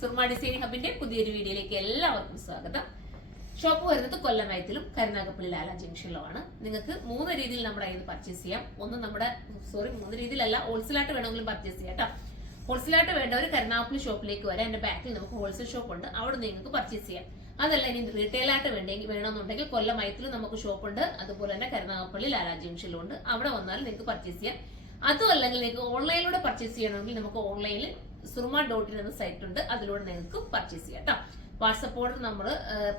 Soorma designing ഹബിന്റെ പുതിയൊരു വീഡിയോയിലേക്ക് എല്ലാവർക്കും സ്വാഗതം. ഷോപ്പ് വരുന്നത് കൊല്ലമയത്തിലും കരുനാഗപ്പള്ളി ലാല ജംഗ്ഷനിലുമാണ്. നിങ്ങൾക്ക് 3 രീതിയിൽ നമ്മുടെ കയ്യിൽ പർച്ചേസ് ചെയ്യാം. ഒന്ന് നമ്മുടെ 3 രീതിയിലല്ല, ഹോൾസെയിലായിട്ട് വേണമെങ്കിലും പർച്ചേസ് ചെയ്യാം കേട്ടോ. ഹോൾസെയിലായിട്ട് വേണ്ടവർ കരുനാഗപ്പള്ളി ഷോപ്പിലേക്ക് വരാം. എന്റെ ബാക്കിൽ നമുക്ക് ഹോൾസെയിൽ ഷോപ്പ് ഉണ്ട്, അവിടെ നിങ്ങൾക്ക് പർച്ചേസ് ചെയ്യാം. അതല്ല ഇനി റീറ്റെയിൽ ആയിട്ട് വേണമെന്നുണ്ടെങ്കിൽ കൊല്ലമയത്തിൽ നമുക്ക് ഷോപ്പ് ഉണ്ട്, അതുപോലെ തന്നെ കരുനാഗപ്പള്ളി ലാല ജംഗ്ഷനിലും ഉണ്ട്. അവിടെ വന്നാൽ നിങ്ങൾക്ക് പർച്ചേസ് ചെയ്യാം. അതും അല്ലെങ്കിൽ നിങ്ങൾക്ക് ഓൺലൈനിലൂടെ പർച്ചേസ് ചെയ്യണമെങ്കിൽ നമുക്ക് ഓൺലൈനിൽ surma.in എന്ന സൈറ്റ് ഉണ്ട്, അതിലൂടെ നിങ്ങൾക്ക് പർച്ചേസ് ചെയ്യാം കേട്ടോ. വാട്സപ്പ് ഓർഡർ നമ്മൾ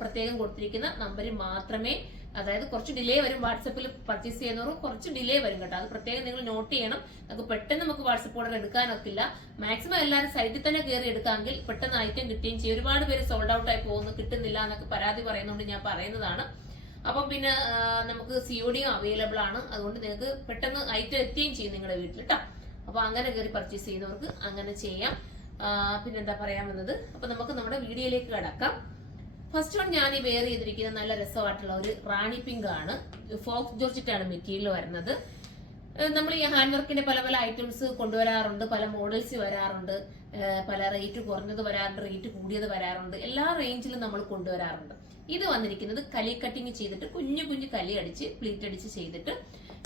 പ്രത്യേകം കൊടുത്തിരിക്കുന്ന നമ്പറിൽ മാത്രമേ, അതായത് കുറച്ച് ഡിലേ വരും. വാട്സപ്പിൽ പർച്ചേസ് ചെയ്യുന്നവർ കുറച്ച് ഡിലേ വരും കേട്ടോ, അത് പ്രത്യേകം നിങ്ങൾ നോട്ട് ചെയ്യണം. നമുക്ക് പെട്ടെന്ന് നമുക്ക് വാട്സപ്പ് ഓർഡർ എടുക്കാനൊക്കില്ല. മാക്സിമം എല്ലാവരും സൈറ്റിൽ തന്നെ കയറി എടുക്കാമെങ്കിൽ പെട്ടെന്ന് ഐറ്റം കിട്ടുകയും ചെയ്യും. ഒരുപാട് പേര് സോൾഡ് ഔട്ട് ആയി പോകുന്നു, കിട്ടുന്നില്ല എന്നൊക്കെ പരാതി പറയുന്നതുകൊണ്ട് ഞാൻ പറയുന്നതാണ്. അപ്പം പിന്നെ നമുക്ക് COD അവൈലബിൾ ആണ്, അതുകൊണ്ട് നിങ്ങൾക്ക് പെട്ടെന്ന് ഐറ്റം എത്തുകയും ചെയ്യും നിങ്ങളുടെ വീട്ടിൽ കേട്ടോ. അപ്പൊ അങ്ങനെ കയറി പർച്ചേസ് ചെയ്യുന്നവർക്ക് അങ്ങനെ ചെയ്യാം. പിന്നെന്താ പറയാൻ വന്നത്, അപ്പൊ നമുക്ക് നമ്മുടെ വീഡിയോയിലേക്ക് കടക്കാം. ഫസ്റ്റ് വൺ ഞാൻ ഈ വെയർ ചെയ്തിരിക്കുന്ന നല്ല രസമായിട്ടുള്ള ഒരു റാണി പിങ്ക് ആണ്. ഫോക്സ് ജോർജറ്റാണ് മെറ്റീരിയൽ വരുന്നത്. നമ്മൾ ഈ ഹാൻഡ് വർക്കിന്റെ പല പല ഐറ്റംസ് കൊണ്ടുവരാറുണ്ട്, പല മോഡൽസ് വരാറുണ്ട്, പല റേറ്റ് കുറഞ്ഞത് വരാറുണ്ട്, റേറ്റ് കൂടിയത് വരാറുണ്ട്, എല്ലാ റേഞ്ചിലും നമ്മൾ കൊണ്ടുവരാറുണ്ട്. ഇത് വന്നിരിക്കുന്നത് കലി കട്ടിങ് ചെയ്തിട്ട് കുഞ്ഞു കുഞ്ഞു കലി അടിച്ച് പ്ലീറ്റ് അടിച്ച് ചെയ്തിട്ട്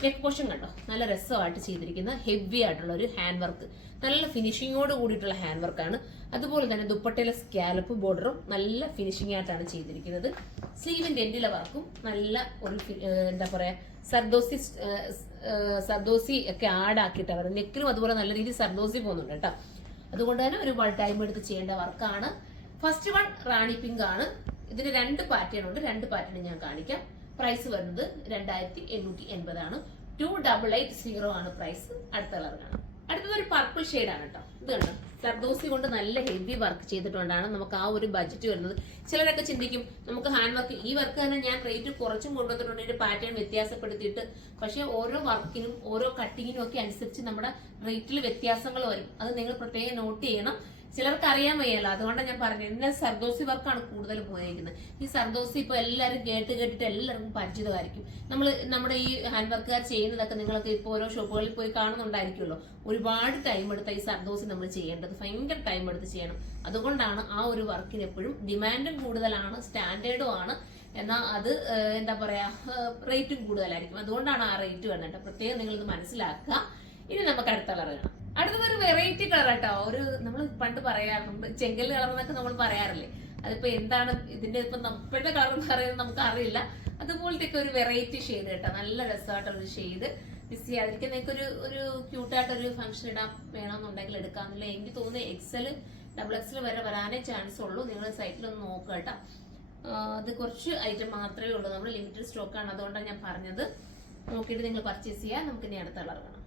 നെക്ക് പോർഷൻ കണ്ടോ നല്ല രസമായിട്ട് ചെയ്തിരിക്കുന്ന ഹെവി ആയിട്ടുള്ള ഒരു ഹാൻഡ് വർക്ക്, നല്ല ഫിനിഷിങ്ങോട് കൂടിയിട്ടുള്ള ഹാൻഡ് വർക്കാണ്. അതുപോലെ തന്നെ ദുപ്പട്ടയിലെ സ്കാലപ്പ് ബോർഡറും നല്ല ഫിനിഷിംഗ് ആയിട്ടാണ് ചെയ്തിരിക്കുന്നത്. സ്ലീവിന്റെ എൻഡിലെ വർക്കും നല്ല ഒരു എന്താ പറയാ സർദോസി ഒക്കെ ആഡ് ആക്കിയിട്ട് അവർ നെക്കിലും അതുപോലെ നല്ല രീതിയിൽ സർദോസി പോകുന്നുണ്ട് കേട്ടോ. അതുകൊണ്ട് തന്നെ ഒരുപാട് ടൈം എടുത്ത് ചെയ്യേണ്ട വർക്കാണ്. ഫസ്റ്റ് വൺ റാണി പിങ്ക് ആണ്. ഇതിന് 2 പാറ്റേൺ ഉണ്ട്, 2 പാറ്റേൺ ഞാൻ കാണിക്കാം. പ്രൈസ് വരുന്നത് 2880 ആണ്. 2880 ആണ് പ്രൈസ്. അടുത്ത കളർ കാണാം. അടുത്തത് ഒരു പർപ്പിൾ ഷെയ്ഡ് ആണ് കേട്ടോ. ഇത് കണ്ടോ സർദോസി കൊണ്ട് നല്ല ഹെവി വർക്ക് ചെയ്തിട്ടുണ്ടാണ് നമുക്ക് ആ ഒരു ബഡ്ജറ്റ് വരുന്നത്. ചിലരൊക്കെ ചിന്തിക്കും നമുക്ക് ഹാൻഡ് വർക്ക്, ഈ വർക്ക് തന്നെ ഞാൻ റേറ്റ് കുറച്ചും കൊണ്ടുവന്നിട്ടുണ്ട്, ഇതിന്റെ പാറ്റേൺ വ്യത്യാസപ്പെടുത്തിയിട്ട്. പക്ഷെ ഓരോ വർക്കിനും ഓരോ കട്ടിങ്ങിനും ഒക്കെ അനുസരിച്ച് നമ്മുടെ റേറ്റിൽ വ്യത്യാസങ്ങൾ വരും. അത് നിങ്ങൾ പ്രത്യേകം നോട്ട് ചെയ്യണം. ചിലർക്ക് അറിയാൻ വയ്യല്ലോ, അതുകൊണ്ടാണ് ഞാൻ പറഞ്ഞത്. എന്നെ സർദോസി വർക്കാണ് കൂടുതൽ പോയിരിക്കുന്നത്. ഈ സർദോസി ഇപ്പൊ എല്ലാവരും കേട്ടിട്ട് എല്ലാവർക്കും പരിചിതമായിരിക്കും. നമ്മുടെ ഈ ഹാൻഡ് വർക്കുകാർ ചെയ്യുന്നതൊക്കെ നിങ്ങളൊക്കെ ഇപ്പൊ ഓരോ ഷോപ്പുകളിൽ പോയി കാണുന്നുണ്ടായിരിക്കുമല്ലോ. ഒരുപാട് ടൈം എടുത്ത ഈ സർദോസി നമ്മൾ ചെയ്യേണ്ടത്, ഭയങ്കര ടൈം എടുത്ത് ചെയ്യണം. അതുകൊണ്ടാണ് ആ ഒരു വർക്കിന് എപ്പോഴും ഡിമാൻഡും കൂടുതലാണ്, സ്റ്റാൻഡേർഡും ആണ്, എന്നാൽ അത് എന്താ പറയാ റേറ്റും കൂടുതലായിരിക്കും. അതുകൊണ്ടാണ് ആ റേറ്റ് വരുന്നത്. പ്രത്യേകം നിങ്ങൾ ഇത് മനസ്സിലാക്കുക. ഇനി നമുക്ക് അടുത്ത കളർ കാണാം. അടുത്തൊരു വെറൈറ്റി കളർ കേട്ടോ. ഒരു നമ്മൾ പണ്ട് പറയാറുണ്ട് ചെങ്കൽ കളർ എന്നൊക്കെ നമ്മൾ പറയാറില്ലേ, അതിപ്പോ എന്താണ് ഇതിന്റെ ഇപ്പൊ ഇപ്പോഴത്തെ കളർ പറയുന്നത് നമുക്ക് അറിയില്ല. അതുപോലത്തെ ഒരു വെറൈറ്റി ഷെയ്ഡ് കേട്ടോ, നല്ല രസമായിട്ടുള്ള ഷെയ്ഡ്. മിസ് ചെയ്യാതിരിക്കും. നിങ്ങൾക്ക് ഒരു ക്യൂട്ടായിട്ടൊരു ഫംഗ്ഷൻ ഇടാൻ വേണമെന്നുണ്ടെങ്കിൽ എടുക്കാന്നില്ല. എനിക്ക് തോന്നുന്നു XL, XXL വരെ വരാനേ ചാൻസ് ഉള്ളൂ. നിങ്ങൾ സൈറ്റിലൊന്ന് നോക്കുക കേട്ടോ. അത് കുറച്ച് ഐറ്റം മാത്രമേ ഉള്ളൂ, നമ്മുടെ ലിമിറ്റഡ് സ്റ്റോക്കാണ്, അതുകൊണ്ടാണ് ഞാൻ പറഞ്ഞത്. നോക്കിയിട്ട് നിങ്ങൾ പർച്ചേസ് ചെയ്യാം. നമുക്ക് ഇനി അടുത്ത കളർ കാണാം.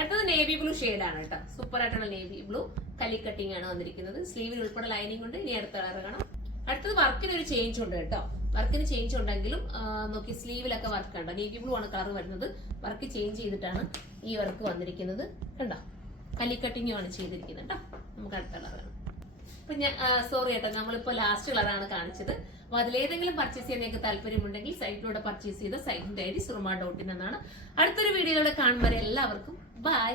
അടുത്തത് നേവി ബ്ലൂ ഷെയ്ഡ് ആണ് കേട്ടോ. സൂപ്പർ ആയിട്ടുള്ള നേവി ബ്ലൂ കലി കട്ടിങ് ആണ് വന്നിരിക്കുന്നത്. സ്ലീവിൽ ഉൾപ്പെടെ ലൈനിങ് ഉണ്ട്. ഇനി അടുത്ത കളർ കാണാം. അടുത്തത് വർക്കിന് ഒരു ചേഞ്ച് ഉണ്ട് കേട്ടോ. വർക്കിന് ചേഞ്ച് ഉണ്ടെങ്കിലും നോക്കി സ്ലീവിലൊക്കെ വർക്ക് കണ്ടോ. നേവി ബ്ലൂ ആണ് കളർ വരുന്നത്. വർക്ക് ചേഞ്ച് ചെയ്തിട്ടാണ് ഈ വർക്ക് വന്നിരിക്കുന്നത് കണ്ടോ. കലി കട്ടിങ്ങും ആണ് ചെയ്തിരിക്കുന്നത് കേട്ടോ. നമുക്ക് അടുത്ത കളർ കാണാം. അപ്പൊ ഞാൻ സോറി കേട്ടോ, നമ്മളിപ്പോ ലാസ്റ്റ് കളറാണ് കാണിച്ചത്. അപ്പൊ അതിലേതെങ്കിലും പർച്ചേസ് ചെയ്യാൻ നിങ്ങൾക്ക് താല്പര്യമുണ്ടെങ്കിൽ സൈറ്റിലൂടെ പർച്ചേസ് ചെയ്ത സൈറ്റിന്റെ ID surma.in എന്നാണ്. അടുത്തൊരു വീഡിയോയിലൂടെ കാണുമ്പോൾ എല്ലാവർക്കും ബൈ.